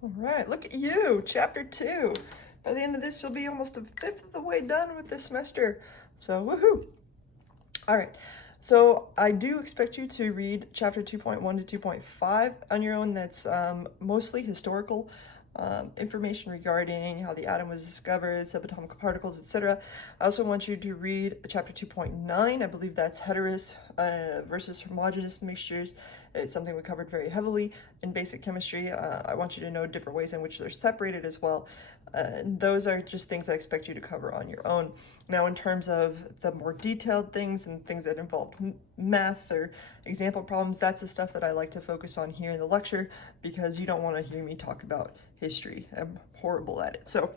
All right, look at you, chapter 2. By the end of this, you'll be almost a fifth of the way done with this semester. So, woohoo! All right, so I do expect you to read chapter 2.1 to 2.5 on your own. That's mostly historical information regarding how the atom was discovered, subatomic particles, etc. I also want you to read chapter 2.9. I believe that's heterous versus homogeneous mixtures. It's something we covered very heavily in basic chemistry. I want you to know different ways in which they're separated as well. And those are just things I expect you to cover on your own. Now, in terms of the more detailed things and things that involve math or example problems, that's the stuff that I like to focus on here in the lecture because you don't want to hear me talk about history. I'm horrible at it. So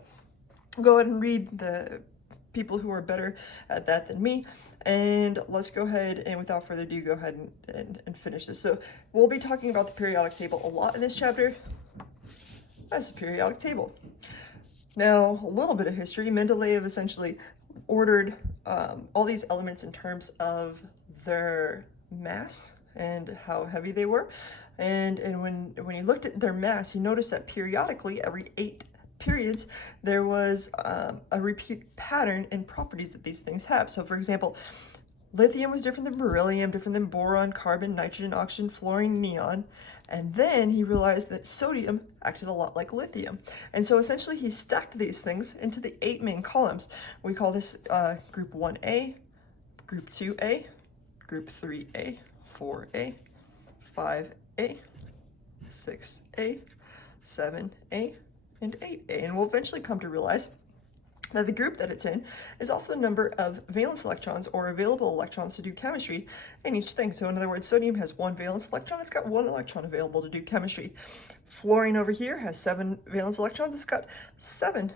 go ahead and read the people who are better at that than me. And let's go ahead and without further ado, go ahead and finish this. So we'll be talking about the periodic table a lot in this chapter. That's the periodic table. Now, a little bit of history. Mendeleev essentially ordered all these elements in terms of their mass and how heavy they were. And when he looked at their mass, he noticed that periodically, every 8 periods, there was a repeat pattern in properties that these things have. So for example, lithium was different than beryllium, different than boron, carbon, nitrogen, oxygen, fluorine, neon. And then he realized that sodium acted a lot like lithium. And so essentially he stacked these things into the 8 main columns. We call this group 1A, group 2A, group 3A, 4A, 5A, 6A, 7A, and 8A. And we'll eventually come to realize that the group that it's in is also the number of valence electrons or available electrons to do chemistry in each thing. So in other words, sodium has 1 valence electron, it's got 1 electron available to do chemistry. Fluorine over here has 7 valence electrons, it's got 7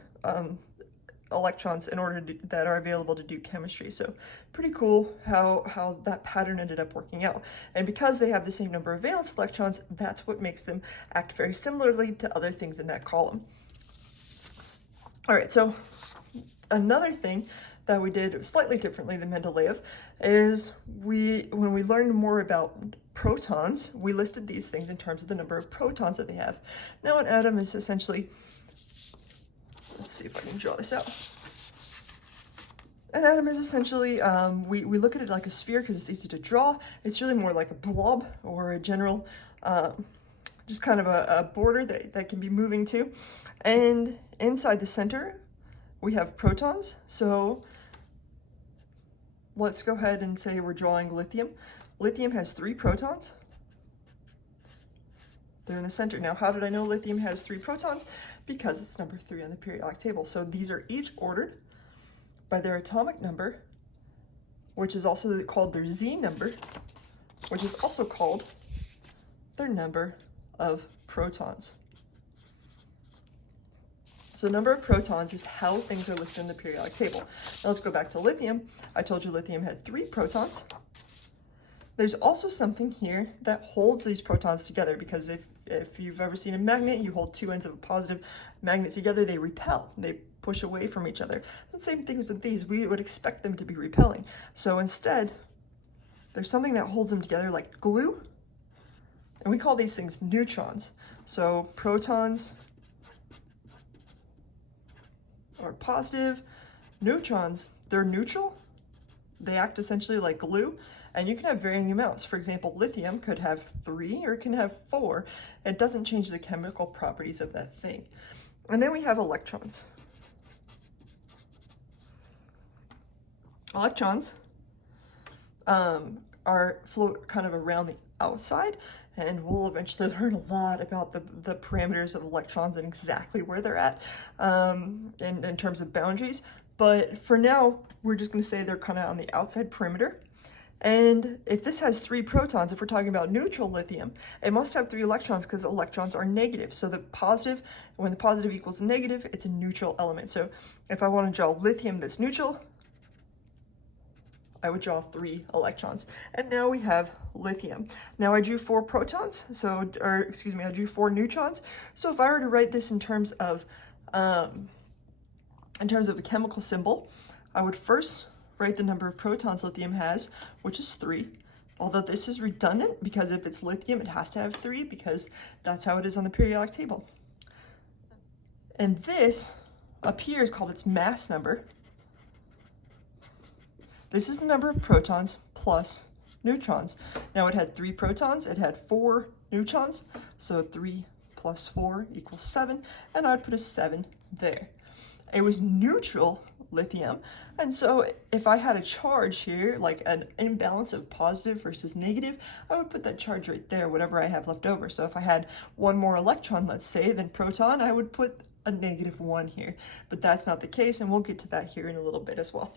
electrons in order to that are available to do chemistry. So pretty cool how that pattern ended up working out. And because they have the same number of valence electrons, that's what makes them act very similarly to other things in that column. All right, so another thing that we did slightly differently than Mendeleev is when we learned more about protons, we listed these things in terms of the number of protons that they have. Now an atom is essentially, let's see if I can draw this out. An atom is essentially, we look at it like a sphere because it's easy to draw. It's really more like a blob or a general, just kind of a border that can be moving to. And inside the center, we have protons. So let's go ahead and say we're drawing lithium. Lithium has 3 protons. They're in the center. Now, how did I know lithium has 3 protons? Because it's number 3 on the periodic table. So these are each ordered by their atomic number, which is also called their Z number, which is also called their number of protons. So number of protons is how things are listed in the periodic table. Now let's go back to lithium. I told you lithium had 3 protons. There's also something here that holds these protons together because if you've ever seen a magnet, you hold 2 ends of a positive magnet together, they repel, they push away from each other. The same things with these, we would expect them to be repelling. So instead, there's something that holds them together like glue, and we call these things neutrons. So protons are positive, neutrons, they're neutral, they act essentially like glue, and you can have varying amounts. For example, lithium could have 3 or it can have 4. It doesn't change the chemical properties of that thing. And then we have electrons. Electrons float kind of around the outside, and we'll eventually learn a lot about the parameters of electrons and exactly where they're at in terms of boundaries. But for now, we're just going to say they're kind of on the outside perimeter. And if this has 3 protons, if we're talking about neutral lithium, it must have 3 electrons because electrons are negative. So the positive, when the positive equals a negative, it's a neutral element. So if I want to draw lithium that's neutral, I would draw 3 electrons. And now we have lithium. Now I drew 4 protons, I drew 4 neutrons. So if I were to write this in terms of a chemical symbol, I would first write the number of protons lithium has, which is 3. Although this is redundant because if it's lithium, it has to have 3 because that's how it is on the periodic table. And this up here is called its mass number. This is the number of protons plus neutrons. Now it had 3 protons, it had 4 neutrons, so 3 plus 4 equals 7, and I'd put a 7 there. It was neutral lithium, and so if I had a charge here, like an imbalance of positive versus negative, I would put that charge right there, whatever I have left over. So if I had one more electron, let's say, than proton, I would put a -1 here, but that's not the case, and we'll get to that here in a little bit as well.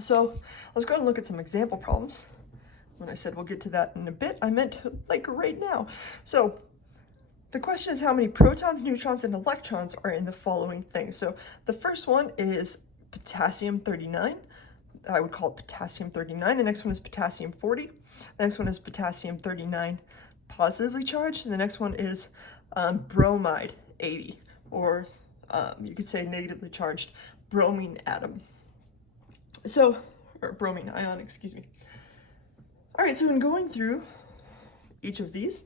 So let's go ahead and look at some example problems. When I said we'll get to that in a bit, I meant like right now. So the question is how many protons, neutrons, and electrons are in the following things. So the first one is potassium 39. I would call it potassium 39. The next one is potassium 40. The next one is potassium 39 positively charged. And the next one is bromide 80, or you could say negatively charged bromine atom. So, or bromine ion, excuse me. All right, so in going through each of these,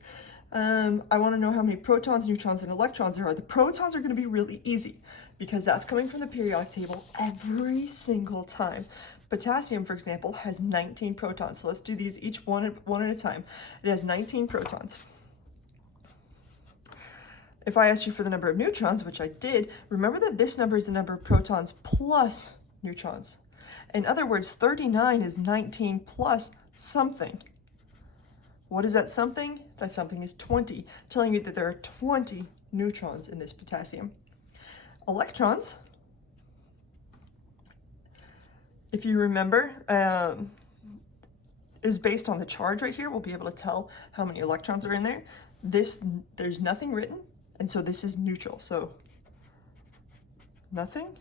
I want to know how many protons, neutrons, and electrons there are. The protons are going to be really easy because that's coming from the periodic table every single time. Potassium, for example, has 19 protons. So let's do these each one at a time. It has 19 protons. If I asked you for the number of neutrons, which I did, remember that this number is the number of protons plus neutrons. In other words, 39 is 19 plus something. What is that something? That something is 20, telling you that there are 20 neutrons in this potassium. Electrons, if you remember, is based on the charge right here. We'll be able to tell how many electrons are in there. There's nothing written, and so this is neutral. So nothing,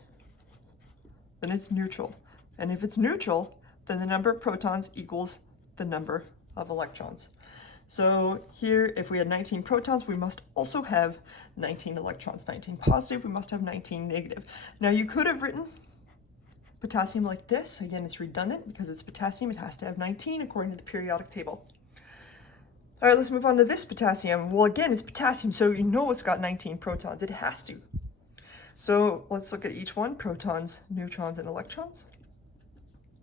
then it's neutral. And if it's neutral, then the number of protons equals the number of electrons. So here, if we had 19 protons, we must also have 19 electrons. 19 positive, we must have 19 negative. Now you could have written potassium like this. Again, it's redundant because it's potassium. It has to have 19 according to the periodic table. All right, let's move on to this potassium. Well, again, it's potassium, so you know it's got 19 protons. It has to. So let's look at each one: protons, neutrons, and electrons.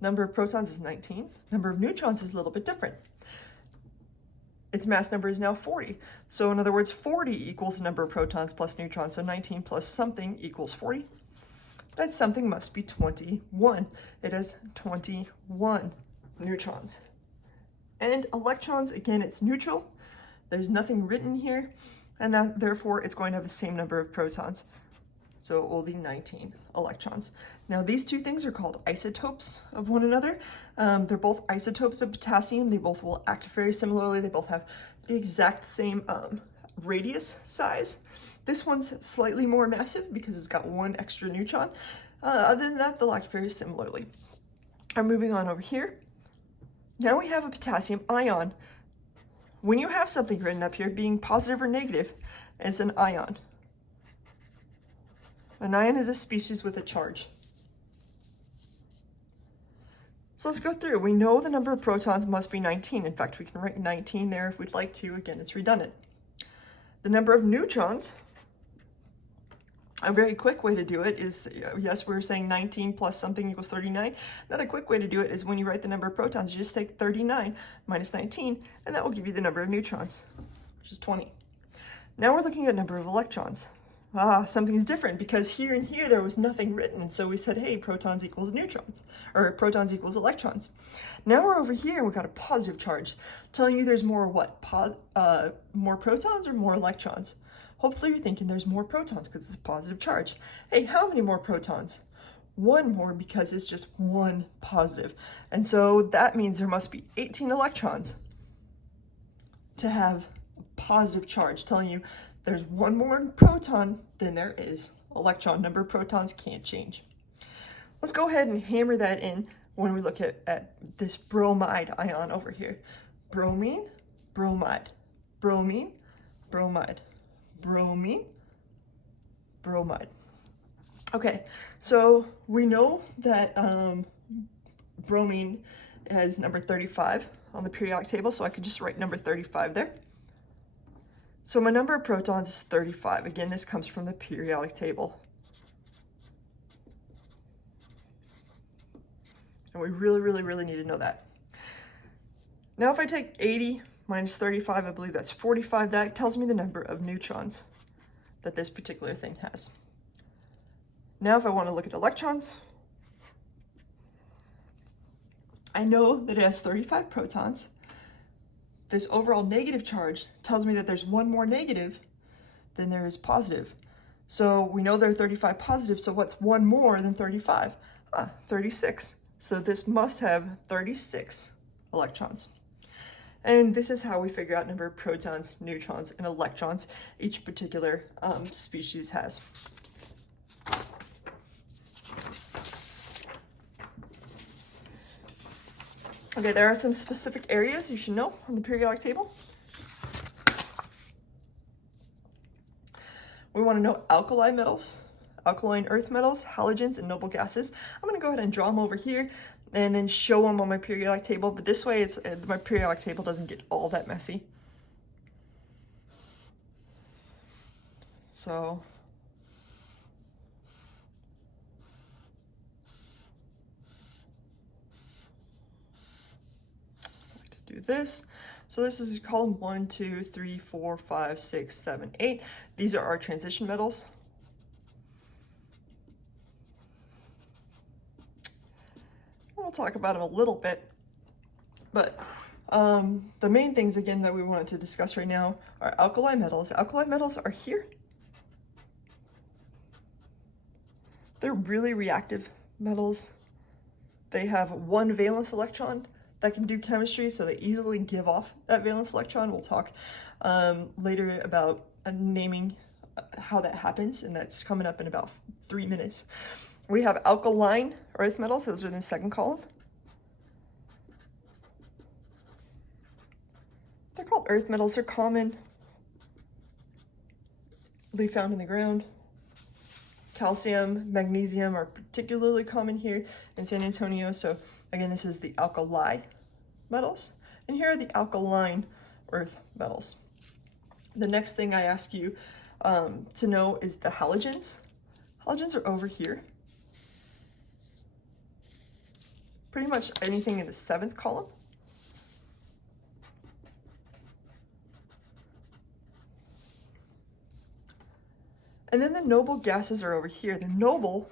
Number of protons is 19. Number of neutrons is a little bit different. Its mass number is now 40. So in other words, 40 equals the number of protons plus neutrons. So 19 plus something equals 40. That something must be 21. It has 21 neutrons. And electrons, again, it's neutral. There's nothing written here, and therefore it's going to have the same number of protons. So it will be 19 electrons. Now these two things are called isotopes of one another. They're both isotopes of potassium. They both will act very similarly. They both have the exact same radius size. This one's slightly more massive because it's got one extra neutron. Other than that, they'll act very similarly. I'm moving on over here. Now we have a potassium ion. When you have something written up here being positive or negative, it's an ion. An ion is a species with a charge. So let's go through. We know the number of protons must be 19. In fact, we can write 19 there if we'd like to. Again, it's redundant. The number of neutrons, a very quick way to do it is, yes, we're saying 19 plus something equals 39. Another quick way to do it is when you write the number of protons, you just take 39 minus 19, and that will give you the number of neutrons, which is 20. Now we're looking at number of electrons. Something's different because here and here there was nothing written. So we said, hey, protons equals neutrons, or protons equals electrons. Now we're over here and we've got a positive charge telling you there's more what? More protons or more electrons? Hopefully you're thinking there's more protons because it's a positive charge. Hey, how many more protons? One more because it's just one positive. And so that means there must be 18 electrons to have a positive charge telling you there's one more proton than there is electron. Number of protons can't change. Let's go ahead and hammer that in when we look at this bromide ion over here. Bromine, bromide, bromine, bromide, bromine, bromide. Okay, so we know that bromine has number 35 on the periodic table, so I could just write number 35 there. So my number of protons is 35. Again, this comes from the periodic table. And we really, really, really need to know that. Now if I take 80 minus 35, I believe that's 45. That tells me the number of neutrons that this particular thing has. Now if I want to look at electrons, I know that it has 35 protons. This overall negative charge tells me that there's one more negative than there is positive. So we know there are 35 positive, so what's one more than 35? 36. So this must have 36 electrons. And this is how we figure out number of protons, neutrons, and electrons each particular species has. Okay, there are some specific areas you should know on the periodic table. We want to know alkali metals, alkaline earth metals, halogens, and noble gases. I'm going to go ahead and draw them over here and then show them on my periodic table, but this way it's my periodic table doesn't get all that messy. So I like to do this. So this is column 1, 2, 3, 4, 5, 6, 7, 8. These are our transition metals. We'll talk about them a little bit, but the main things again that we wanted to discuss right now are alkali metals. Alkali metals are here. They're really reactive metals. They have one valence electron that can do chemistry, so they easily give off that valence electron. We'll talk later about naming how that happens, and that's coming up in about 3 minutes. We have alkaline earth metals, those are in the second column. They're called earth metals, they're commonly found in the ground. Calcium, magnesium are particularly common here in San Antonio. So again, this is the alkali metals, and here are the alkaline earth metals. The next thing I ask you to know is the halogens. Halogens are over here. Pretty much anything in the 7th column. And then the noble gases are over here. The noble,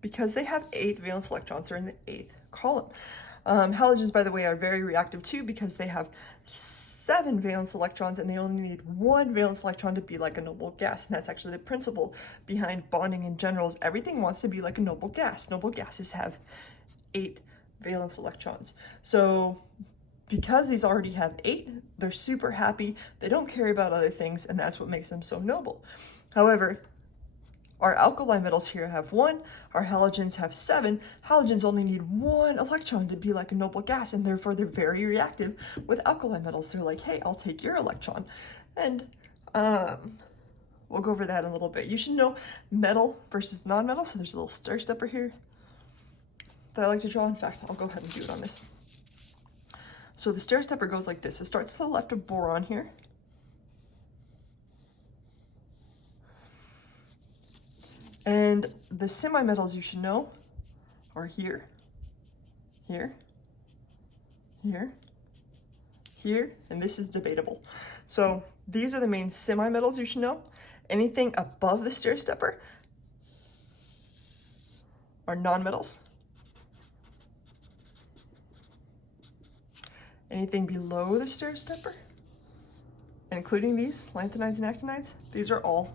because they have 8 valence electrons, they're in the 8th column. Halogens, by the way, are very reactive too because they have 7 valence electrons and they only need 1 valence electron to be like a noble gas. And that's actually the principle behind bonding in general, is everything wants to be like a noble gas. Noble gases have 8 valence electrons. So because these already have 8, they're super happy. They don't care about other things, and that's what makes them so noble. However, our alkali metals here have 1, our halogens have 7. Halogens only need 1 electron to be like a noble gas, and therefore they're very reactive with alkali metals. They're like, hey, I'll take your electron. And we'll go over that in a little bit. You should know metal versus non-metal, so there's a little stir stepper here that I like to draw. In fact, I'll go ahead and do it on this. So the stir stepper goes like this. It starts to the left of boron here. And the semi-metals you should know are here, here, here, here, and this is debatable. So these are the main semi-metals you should know. Anything above the stir stepper are non-metals. Anything below the stir stepper, including these lanthanides and actinides, these are all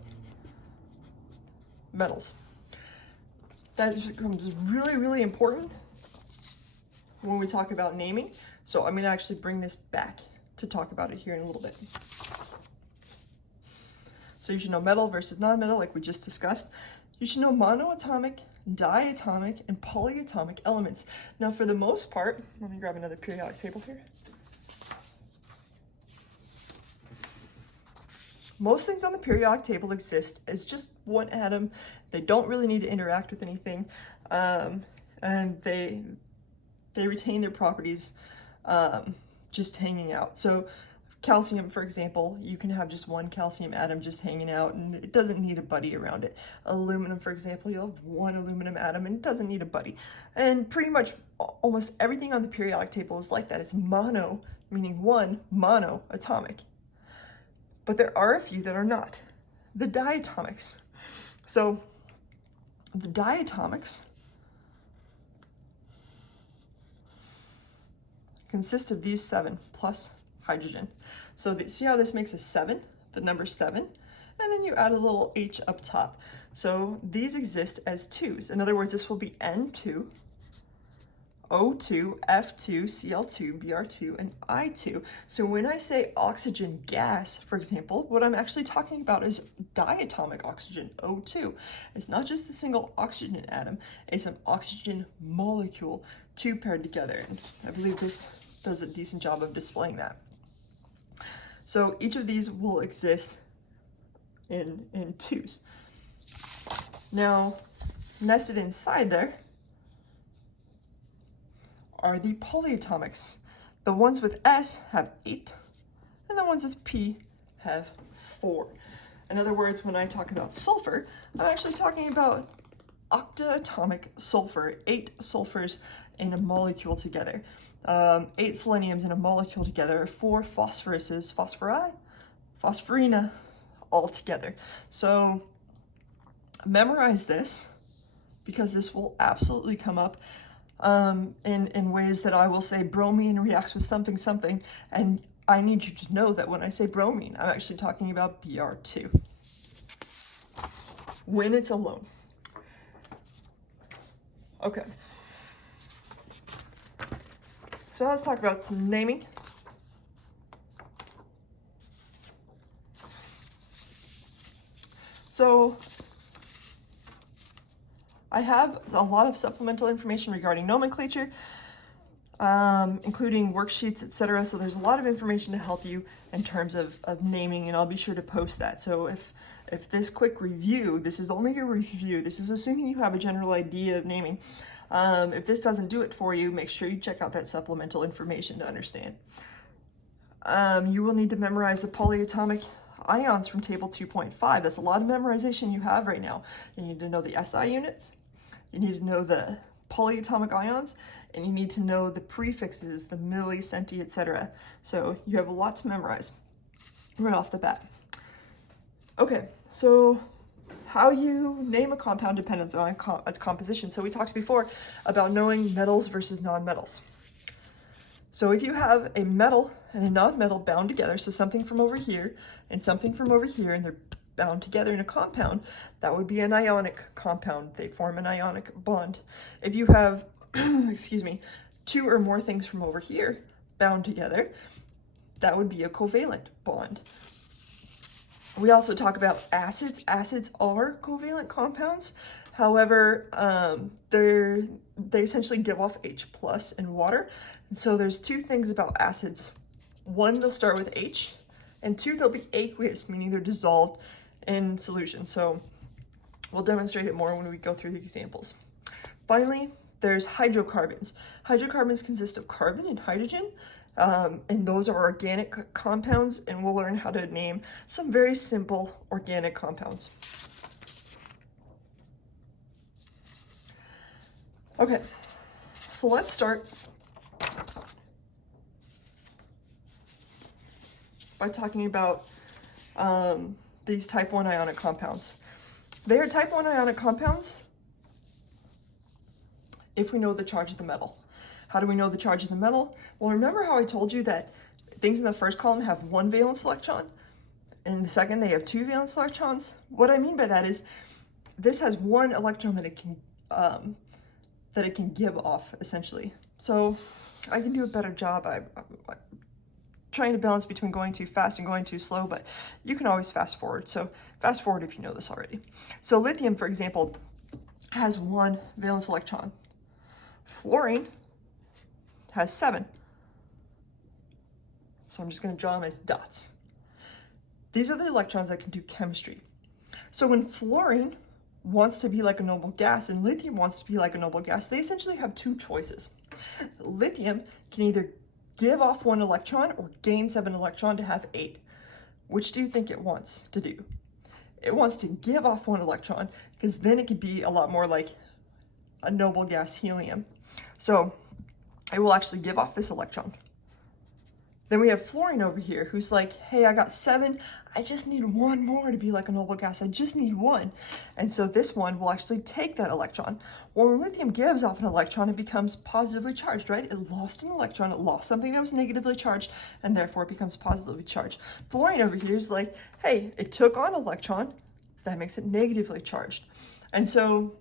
metals. That becomes really, really important when we talk about naming. So I'm going to actually bring this back to talk about it here in a little bit. So you should know metal versus non-metal, like we just discussed. You should know monoatomic, diatomic, and polyatomic elements. Now, for the most part, let me grab another periodic table here. Most things on the periodic table exist as just one atom. They don't really need to interact with anything, and they retain their properties just hanging out. So calcium, for example, you can have just one calcium atom just hanging out and it doesn't need a buddy around it. Aluminum, for example, you'll have one aluminum atom and it doesn't need a buddy. And pretty much almost everything on the periodic table is like that. It's mono, meaning one, monoatomic. But there are a few that are not. The diatomics. So the diatomics consist of these 7 plus hydrogen. So see how this makes a 7, the number 7, and then you add a little H up top. So these exist as 2s. In other words, this will be N2, O2, F2, Cl2, Br2, and I2. So when I say oxygen gas, for example, what I'm actually talking about is diatomic oxygen, O2. It's not just a single oxygen atom, it's an oxygen molecule, 2 paired together. And I believe this does a decent job of displaying that. So each of these will exist in 2s. Now, nested inside there are the polyatomics. The ones with S have 8, and the ones with P have 4. In other words, when I talk about sulfur, I'm actually talking about octaatomic sulfur, 8 sulfurs in a molecule together. 8 seleniums in a molecule together, 4 phosphoruses, phosphorina, all together. So memorize this because this will absolutely come up in ways that I will say bromine reacts with something, something, and I need you to know that when I say bromine, I'm actually talking about Br2 when it's alone. Okay. So let's talk about some naming. So I have a lot of supplemental information regarding nomenclature, including worksheets, etc. So there's a lot of information to help you in terms of naming, and I'll be sure to post that. So if this quick review, this is only a review, this is assuming you have a general idea of naming. If this doesn't do it for you, make sure you check out that supplemental information to understand. You will need to memorize the polyatomic ions from table 2.5. That's a lot of memorization you have right now. You need to know the SI units, you need to know the polyatomic ions, and you need to know the prefixes, the milli, centi, etc. So you have a lot to memorize right off the bat. Okay, so how you name a compound depends on its composition. So we talked before about knowing metals versus nonmetals. So if you have a metal and a non-metal bound together, so something from over here and something from over here, and they're bound together in a compound, that would be an ionic compound. They form an ionic bond. If you have, excuse me, 2 or more things from over here bound together, that would be a covalent bond. We also talk about acids. Acids are covalent compounds. However, they essentially give off H plus in water. And so there's 2 things about acids. 1, they'll start with H, and 2, they'll be aqueous, meaning they're dissolved in solution. So we'll demonstrate it more when we go through the examples. Finally, there's hydrocarbons. Hydrocarbons consist of carbon and hydrogen. And those are organic compounds, and we'll learn how to name some very simple organic compounds. Okay, so let's start by talking about these type 1 ionic compounds. They are type 1 ionic compounds if we know the charge of the metal. How do we know the charge of the metal? Well, remember how I told you that things in the first column have 1 valence electron, and in the second they have 2 valence electrons? What I mean by that is this has 1 electron that it can give off, essentially. So I can do a better job. I'm trying to balance between going too fast and going too slow, but you can always fast forward. So fast forward if you know this already. So lithium, for example, has 1 valence electron. Fluorine has 7. So I'm just going to draw them as dots. These are the electrons that can do chemistry. So when fluorine wants to be like a noble gas and lithium wants to be like a noble gas, they essentially have 2 choices. Lithium can either give off 1 electron or gain 7 electron to have 8. Which do you think it wants to do? It wants to give off 1 electron because then it could be a lot more like a noble gas helium. So it will actually give off this electron. Then we have fluorine over here who's like, hey, I got 7. I just need 1 more to be like a noble gas. I just need 1. And so this one will actually take that electron. Well, when lithium gives off an electron, it becomes positively charged, right? It lost an electron. It lost something that was negatively charged, and therefore it becomes positively charged. Fluorine over here is like, hey, it took on an electron. That makes it negatively charged. And so,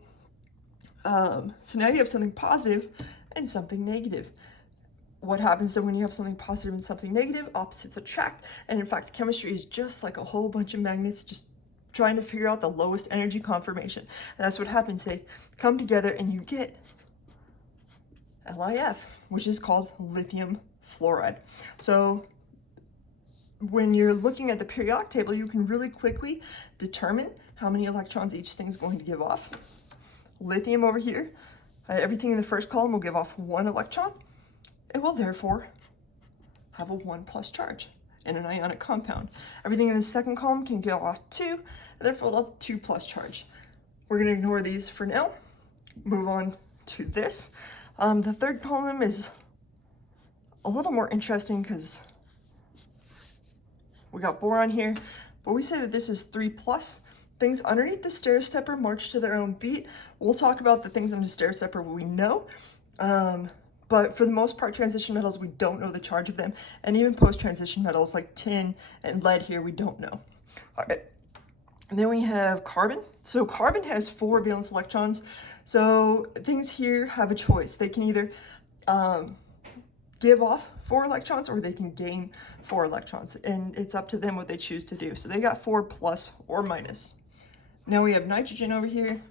so now you have something positive and something negative. What happens then when you have something positive and something negative? Opposites attract. And in fact, chemistry is just like a whole bunch of magnets just trying to figure out the lowest energy conformation. And that's what happens. They come together and you get LiF, which is called lithium fluoride. So when you're looking at the periodic table, you can really quickly determine how many electrons each thing is going to give off. Lithium over here, everything in the first column will give off 1 electron. It will therefore have a 1+ charge in an ionic compound. Everything in the second column can give off 2, and therefore it'll have 2+ charge. We're going to ignore these for now. Move on to this. The third column is a little more interesting because we got boron here, but we say that this is 3+. Things underneath the stair stepper march to their own beat. We'll talk about the things under the stair stepper we know. But for the most part, transition metals, we don't know the charge of them. And even post-transition metals like tin and lead here, we don't know. All right. And then we have carbon. So carbon has 4 valence electrons. So things here have a choice. They can either give off 4 electrons or they can gain 4 electrons. And it's up to them what they choose to do. So they got 4 plus or minus. Now we have nitrogen over here.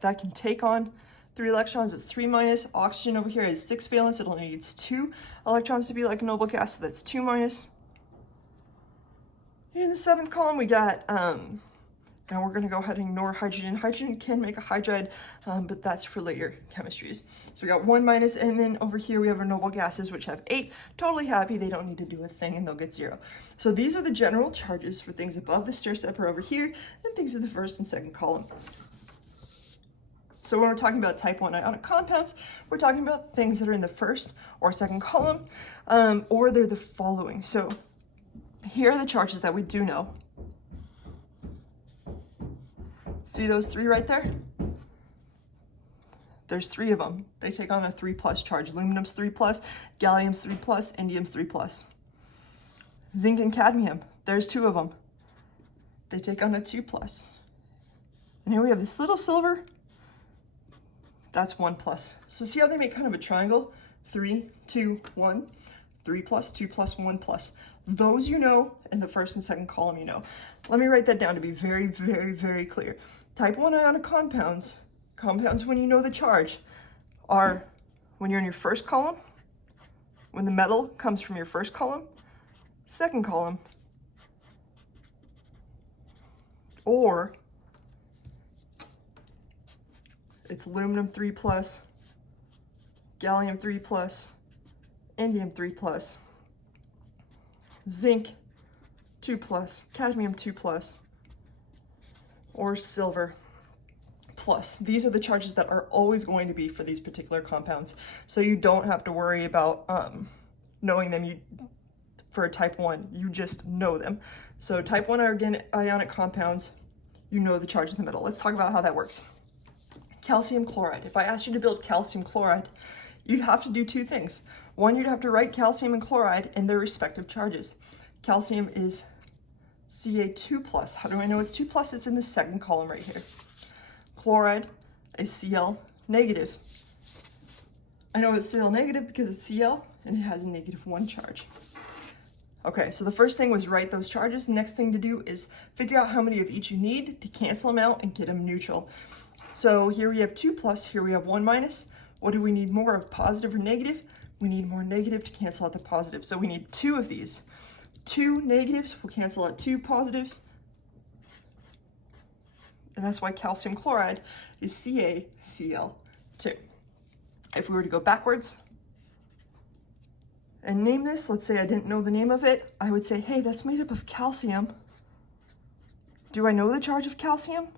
That can take on 3 electrons, it's 3-. Oxygen over here is 6 valence. It only needs 2 electrons to be like a noble gas, so that's 2-. In the 7th column, we got, now we're going to go ahead and ignore hydrogen. Hydrogen can make a hydride, but that's for later chemistries. So we got 1-, and then over here we have our noble gases, which have 8. Totally happy, they don't need to do a thing, and they'll get 0. So these are the general charges for things above the stair stepper over here, and things in the first and second column. So when we're talking about type 1 ionic compounds, we're talking about things that are in the first or second column, or they're the following. So here are the charges that we do know. See those 3 right there? There's 3 of them. They take on a 3+ charge. Aluminum's 3+, gallium's 3+, indium's 3+. Zinc and cadmium, there's 2 of them. They take on a 2+. And here we have this little silver. That's 1+. So see how they make kind of a triangle? 3, 2, 1, 3+, 2+, 1+. Those you know, in the first and second column you know. Let me write that down to be very, very, very clear. Type 1 ionic compounds when you know the charge, are when you're in your first column, when the metal comes from your first column, second column, or it's aluminum 3+, gallium 3+, indium 3+, zinc 2+, cadmium 2+, or silver plus. These are the charges that are always going to be for these particular compounds. So you don't have to worry about knowing them for a type 1, you just know them. So type 1 ionic compounds, you know the charge of the metal. Let's talk about how that works. Calcium chloride. If I asked you to build calcium chloride, you'd have to do 2 things. One, you'd have to write calcium and chloride in their respective charges. Calcium is Ca2+. How do I know it's 2+? It's in the second column right here. Chloride is Cl negative. I know it's Cl negative because it's Cl and it has a -1 charge. Okay, so the first thing was write those charges. The next thing to do is figure out how many of each you need to cancel them out and get them neutral. So here we have 2+, here we have 1-. What do we need more of, positive or negative? We need more negative to cancel out the positive. So we need 2 of these. 2 negatives will cancel out 2 positives. And that's why calcium chloride is CaCl2. If we were to go backwards, and name this. Let's say I didn't know the name of it. I would say, hey, that's made up of calcium. Do I know the charge of calcium?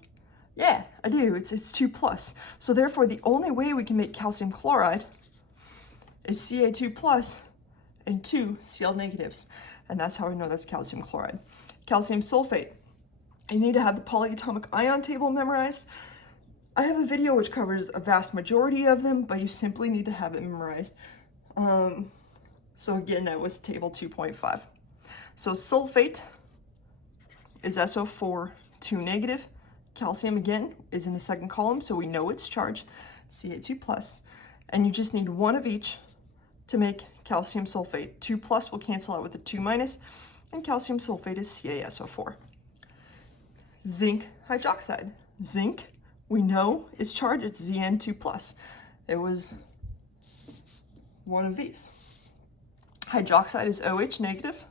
Yeah, I do. It's 2+. So therefore, the only way we can make calcium chloride is Ca2+ and 2 Cl negatives. And that's how I know that's calcium chloride. Calcium sulfate. You need to have the polyatomic ion table memorized. I have a video which covers a vast majority of them, but you simply need to have it memorized. So again, that was table 2.5. So sulfate is SO4, 2 negative. Calcium, again, is in the second column, so we know its charge, Ca2+. And you just need one of each to make calcium sulfate. 2+ will cancel out with the 2-, and calcium sulfate is CaSO4. Zinc hydroxide. Zinc, we know its charge, it's Zn2+. It was one of these. Hydroxide is OH negative.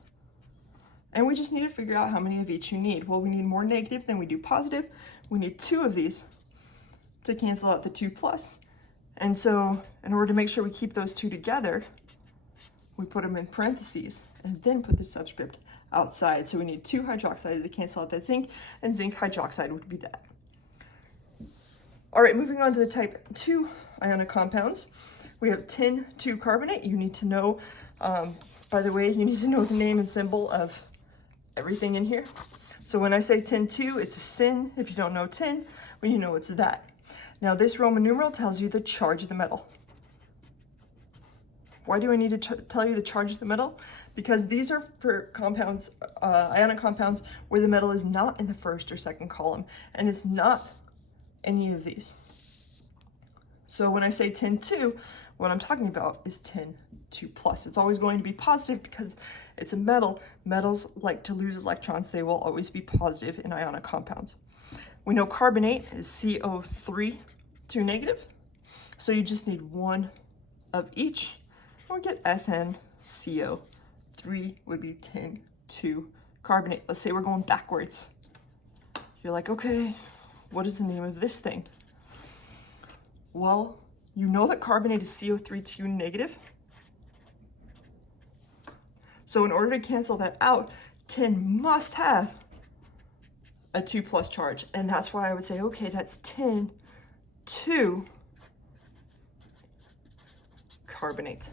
And we just need to figure out how many of each you need. Well, we need more negative than we do positive. We need 2 of these to cancel out the 2+. And so in order to make sure we keep those 2 together, we put them in parentheses and then put the subscript outside. So we need 2 hydroxides to cancel out that zinc, and zinc hydroxide would be that. All right, moving on to the type 2 ionic compounds. We have tin 2 carbonate. You need to know, by the way, you need to know the name and symbol of everything in here. So when I say tin 2, it's a sin. If you don't know tin, well, you know it's that. Now this Roman numeral tells you the charge of the metal. Why do I need to tell you the charge of the metal? Because these are for compounds, ionic compounds, where the metal is not in the first or second column, and it's not any of these. So when I say tin 2, what I'm talking about is tin 2+. It's always going to be positive because it's a metal. Metals like to lose electrons. They will always be positive in ionic compounds. We know carbonate is CO3, 2 negative. So you just need one of each. And we get SnCO. 3 would be tin 2 carbonate. Let's say we're going backwards. You're like, okay, what is the name of this thing? Well, you know that carbonate is CO3, 2 negative. So in order to cancel that out, tin must have a 2+ charge. And that's why I would say, okay, that's tin 2 carbonate.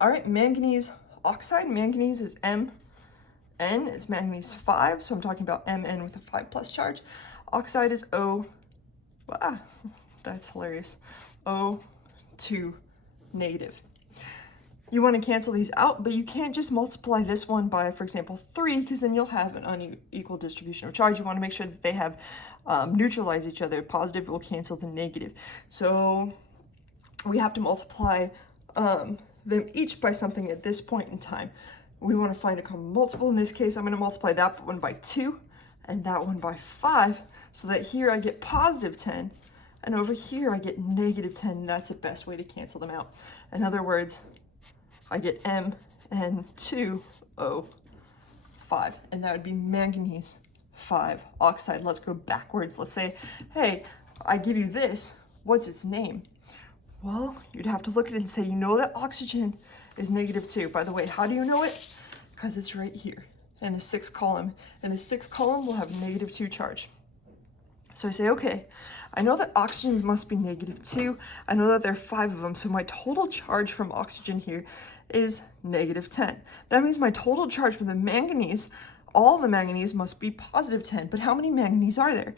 All right, manganese oxide. Manganese is Mn, it's manganese 5, so I'm talking about Mn with a 5+ charge. Oxide is O, that's hilarious, O2 negative. You want to cancel these out, but you can't just multiply this one by, for example, 3, because then you'll have an unequal distribution of charge. You want to make sure that they have neutralize each other. Positive will cancel the negative. So we have to multiply them each by something at this point in time. We want to find a common multiple. In this case, I'm going to multiply that one by 2 and that one by 5, so that here I get positive 10, and over here I get negative 10. That's the best way to cancel them out. In other words, I get Mn2O5, and that would be manganese 5 oxide. Let's go backwards. Let's say, hey, I give you this. What's its name? Well, you'd have to look at it and say, you know that oxygen is -2. By the way, how do you know it? Because it's right here in the 6th column. And the 6th column will have a -2 charge. So I say, okay, I know that oxygens must be -2. I know that there are 5 of them. So my total charge from oxygen here is -10. That means my total charge from the manganese, all the manganese must be +10. But how many manganese are there?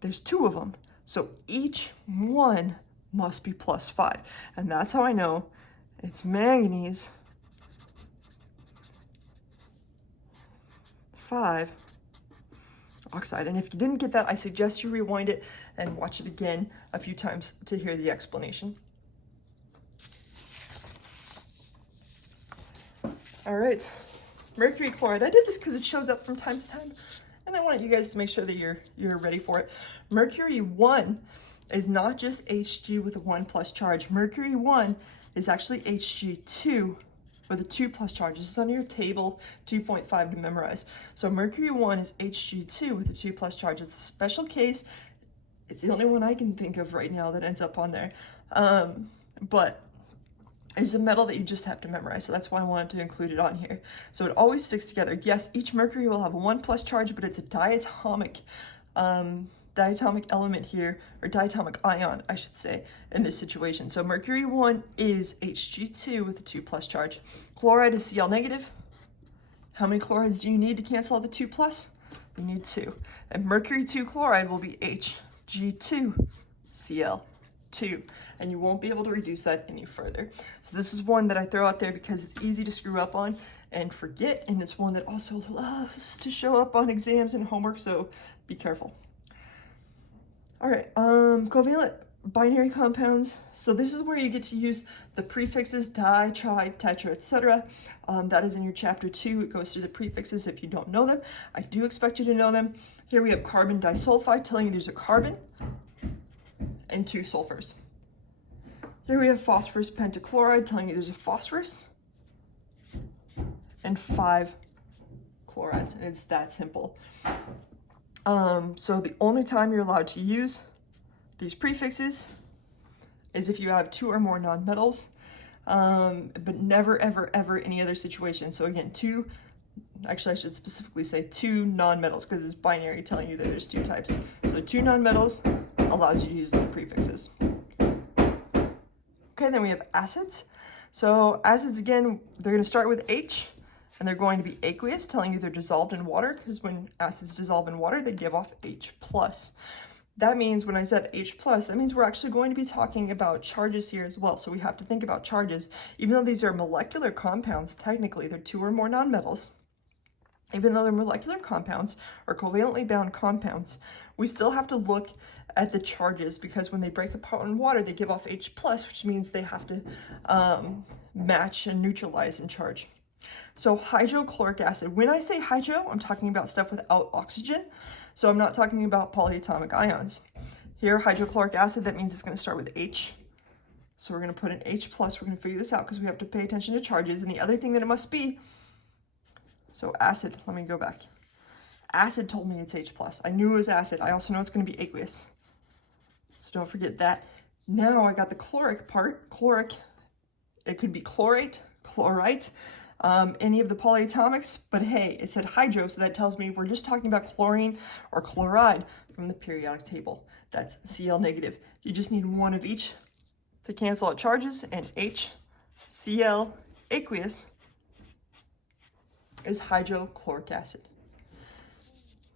There's 2 of them. So each one must be +5. And that's how I know it's manganese 5 oxide. And if you didn't get that, I suggest you rewind it and watch it again a few times to hear the explanation. All right, mercury chloride. I did this because it shows up from time to time, and I want you guys to make sure that you're ready for it. Mercury 1 is not just Hg with a 1+ charge. Mercury 1 is actually Hg2 with a 2+ charge. This is on your table 2.5 to memorize. So mercury 1 is Hg2 with a 2+ charge. It's a special case. It's the only one I can think of right now that ends up on there. But is a metal that you just have to memorize, so that's why I wanted to include it on here. So it always sticks together. Yes, each mercury will have a 1+ charge, but it's a diatomic element here, or diatomic ion, I should say, in this situation. So mercury 1 is Hg2 with a 2+ charge. Chloride is Cl negative. How many chlorides do you need to cancel out the 2+? You need 2. And mercury 2 chloride will be Hg2Cl2. And you won't be able to reduce that any further. So this is one that I throw out there because it's easy to screw up on and forget, and it's one that also loves to show up on exams and homework, so be careful. All right, covalent binary compounds. So this is where you get to use the prefixes di, tri, tetra, etc. That is in your chapter 2. It goes through the prefixes if you don't know them. I do expect you to know them. Here we have carbon disulfide, telling you there's a carbon and 2 sulfurs. Here we have phosphorus pentachloride, telling you there's a phosphorus and 5 chlorides, and it's that simple. So the only time you're allowed to use these prefixes is if you have 2 or more nonmetals, but never, ever, ever any other situation. So again, actually I should specifically say 2 nonmetals, because it's binary telling you that there's 2 types. So 2 nonmetals allows you to use the prefixes. Okay, then we have acids. So acids, again, they're going to start with H, and they're going to be aqueous, telling you they're dissolved in water, because when acids dissolve in water, they give off H+. That means when I said H+, that means we're actually going to be talking about charges here as well. So we have to think about charges. Even though these are molecular compounds, technically they're 2 or more nonmetals. Even though they're molecular compounds or covalently bound compounds, we still have to look at the charges, because when they break apart in water, they give off H+, which means they have to match and neutralize in charge. So hydrochloric acid, when I say hydro, I'm talking about stuff without oxygen. So I'm not talking about polyatomic ions. Here, hydrochloric acid, that means it's going to start with H. So we're going to put an H+, we're going to figure this out because we have to pay attention to charges. And the other thing that it must be, so acid, let me go back. Acid told me it's H+. I knew it was acid. I also know it's going to be aqueous. So don't forget that. Now I got the chloric part. Chloric, it could be chlorate, chlorite, any of the polyatomics, but hey, it said hydro, so that tells me we're just talking about chlorine or chloride from the periodic table. That's Cl negative. You just need 1 of each to cancel out charges, and HCl aqueous is hydrochloric acid.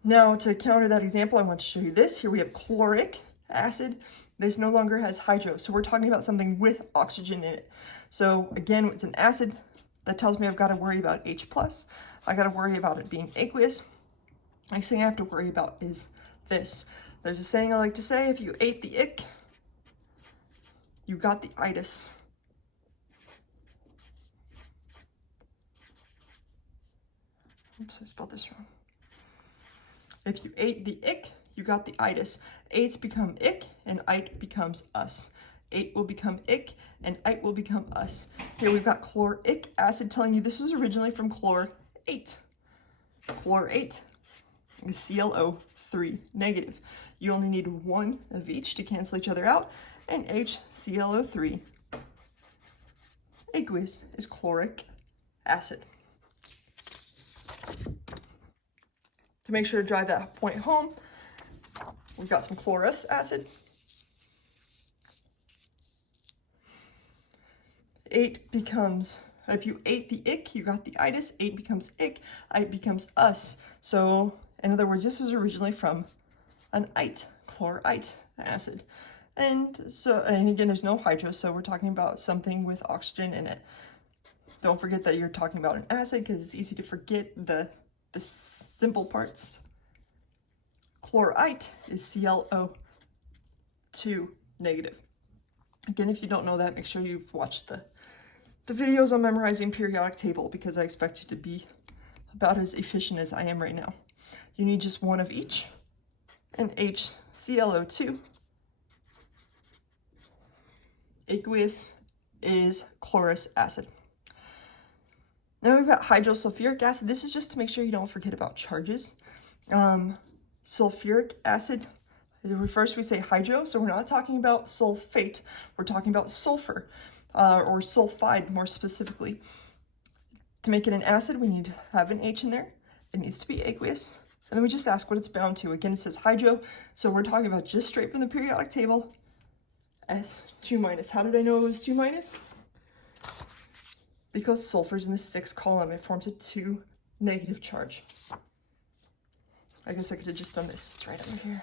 Now, to counter that example, I want to show you this. Here we have chloric acid. This no longer has hydro, so we're talking about something with oxygen in it. So again, it's an acid. That tells me I've got to worry about H+. I got to worry about it being aqueous. Next thing I have to worry about is this. There's a saying I like to say, if you ate the ick, you got the itis. Oops, I spelled this wrong. If you ate the ick, you got the itis. Ates become ick, and ite becomes us. Ate will become ick, and ite will become us. Here we've got chloric acid telling you this is originally from chlorate. Chlorate is ClO3 negative. You only need 1 of each to cancel each other out, and HClO3 aqueous is chloric acid. To make sure to drive that point home, we've got some chlorous acid. 8 becomes, if you ate the ick, you got the itis. 8 becomes ick, ite becomes us. So, in other words, this was originally from an ite, chlorite acid. And again, there's no hydro, so we're talking about something with oxygen in it. Don't forget that you're talking about an acid, because it's easy to forget the simple parts. Chlorite is ClO2 negative. Again, if you don't know that, make sure you've watched the videos on memorizing periodic table, because I expect you to be about as efficient as I am right now. You need just 1 of each, and HClO2 aqueous is chlorous acid. Now we've got hydrosulfuric acid. This is just to make sure you don't forget about charges. Sulfuric acid, first we say hydro, so we're not talking about sulfate, we're talking about sulfur. or sulfide more specifically. To make it an acid, we need to have an H in there. It needs to be aqueous. And then we just ask what it's bound to. Again, it says hydro, so we're talking about just straight from the periodic table, S2-. How did I know it was 2-? Because sulfur's in the 6th column, it forms a 2 negative charge. I guess I could have just done this. It's right over here.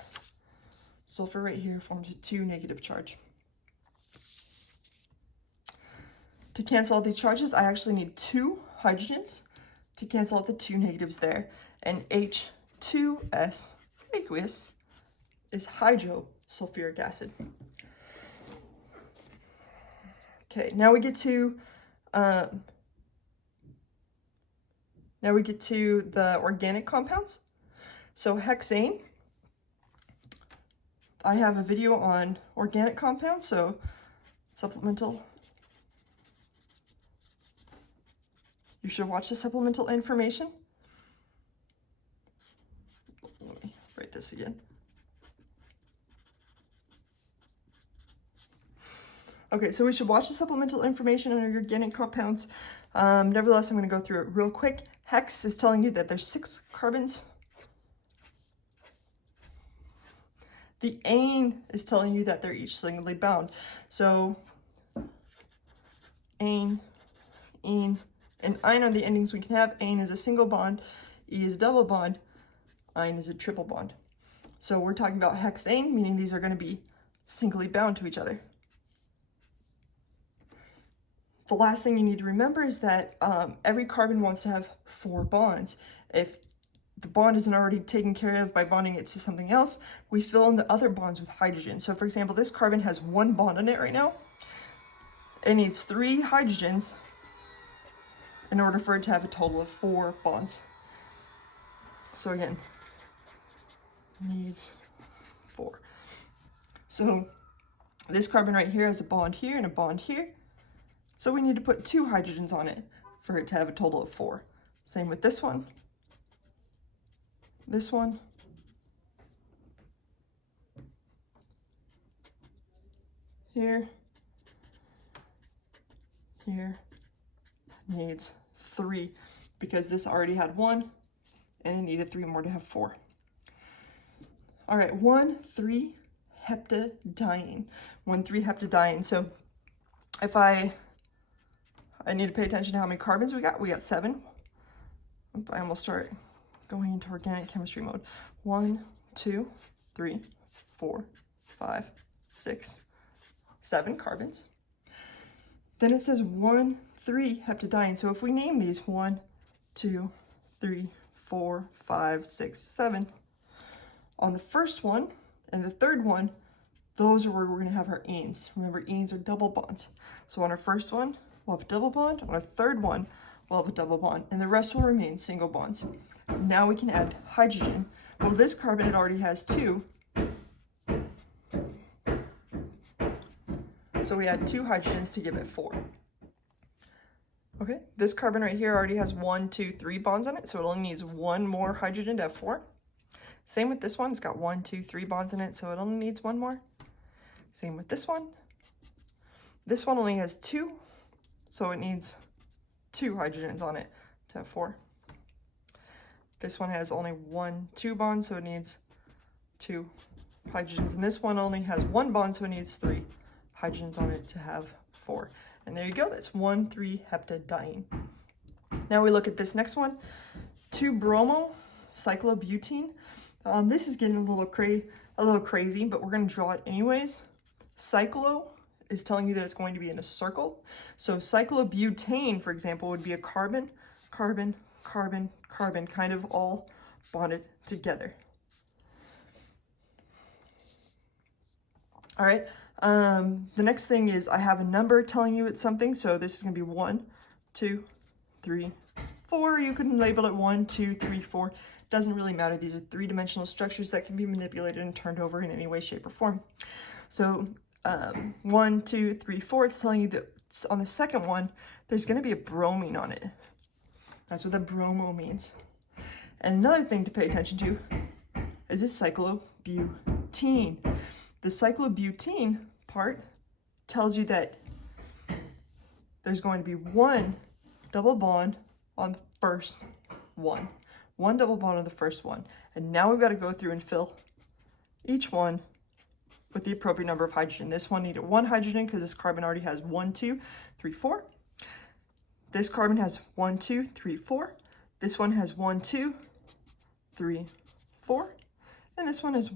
Sulfur right here forms a 2 negative charge. To cancel out these charges, I actually need 2 hydrogens to cancel out the 2 negatives there. And H2S aqueous is hydrosulfuric acid. Okay, now we get to the organic compounds. So hexane, I have a video on organic compounds, so supplemental. You should watch the supplemental information. Let me write this again. Okay, so we should watch the supplemental information on organic compounds. Nevertheless, I'm going to go through it real quick. Hex is telling you that there's 6 carbons. The ane is telling you that they're each singly bound. So ane, ene, and ine are the endings we can have. Ane is a single bond, E is a double bond, ine is a triple bond. So we're talking about hexane, meaning these are going to be singly bound to each other. The last thing you need to remember is that every carbon wants to have 4 bonds. If the bond isn't already taken care of by bonding it to something else, we fill in the other bonds with hydrogen. So for example, this carbon has 1 bond on it right now. It needs 3 hydrogens in order for it to have a total of 4 bonds. So again, needs 4. So this carbon right here has a bond here and a bond here. So we need to put 2 hydrogens on it for it to have a total of 4. Same with this one, here, here, needs 3 because this already had 1 and it needed 3 more to have 4. All right, 1,3-heptadiene. 1,3-heptadiene. So if I need to pay attention to how many carbons we got. We got 7. I almost start going into organic chemistry mode. 1, 2, 3, 4, 5, 6, 7 carbons. Then it says 1,3-heptadiene. So if we name these 1, 2, 3, 4, 5, 6, 7, on the first one and the third one, those are where we're going to have our anes. Remember, anes are double bonds. So on our first one, we'll have a double bond. On our third one, we'll have a double bond. And the rest will remain single bonds. Now we can add hydrogen. Well, this carbon, it already has 2. So we add 2 hydrogens to give it 4. Okay, this carbon right here already has 1, 2, 3 bonds on it. So it only needs 1 more hydrogen to have 4. Same with this one. It's got 1, 2, 3 bonds in it. So it only needs 1 more. Same with this one. This one only has 2. So it needs 2 hydrogens on it to have 4. This one has only 1, 2 bonds, so it needs 2 hydrogens. And this one only has 1 bond, so it needs 3 hydrogens on it to have 4. And there you go, that's 1,3-heptadiene. Now we look at this next one, 2-bromocyclobutene. This is getting a little crazy, but we're going to draw it anyways. Cyclo is telling you that it's going to be in a circle. So cyclobutane, for example, would be a carbon, carbon, carbon, carbon, kind of all bonded together. All right, the next thing is I have a number telling you it's something. So this is going to be 1, 2, 3, 4. You can label it 1, 2, 3, 4. Doesn't really matter. These are 3-dimensional structures that can be manipulated and turned over in any way, shape, or form. So 1, 2, 3, 4, it's telling you that on the second one, there's going to be a bromine on it. That's what the bromo means. And another thing to pay attention to is this cyclobutene. The cyclobutene part tells you that there's going to be one double bond on the first one. One double bond on the first one. And now we've got to go through and fill each one with the appropriate number of hydrogen. This one needed 1 hydrogen because this carbon already has 1, 2, 3, 4. This carbon has 1, 2, 3, 4. This one has 1, 2, 3, 4. And this one is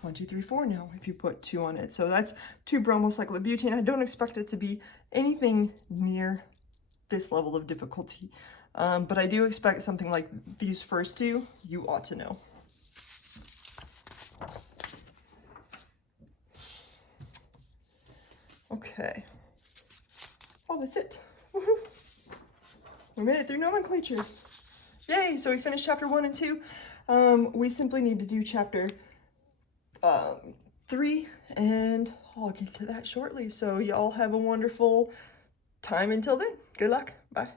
1, 2, 3, 4 now if you put 2 on it. So that's 2-bromocyclobutane. I don't expect it to be anything near this level of difficulty. But I do expect something like these first two, you ought to know. Okay. Oh, that's it. Woohoo! We made it through nomenclature. Yay! So we finished chapter 1 and 2. We simply need to do chapter 3, and I'll get to that shortly. So y'all have a wonderful time until then. Good luck. Bye.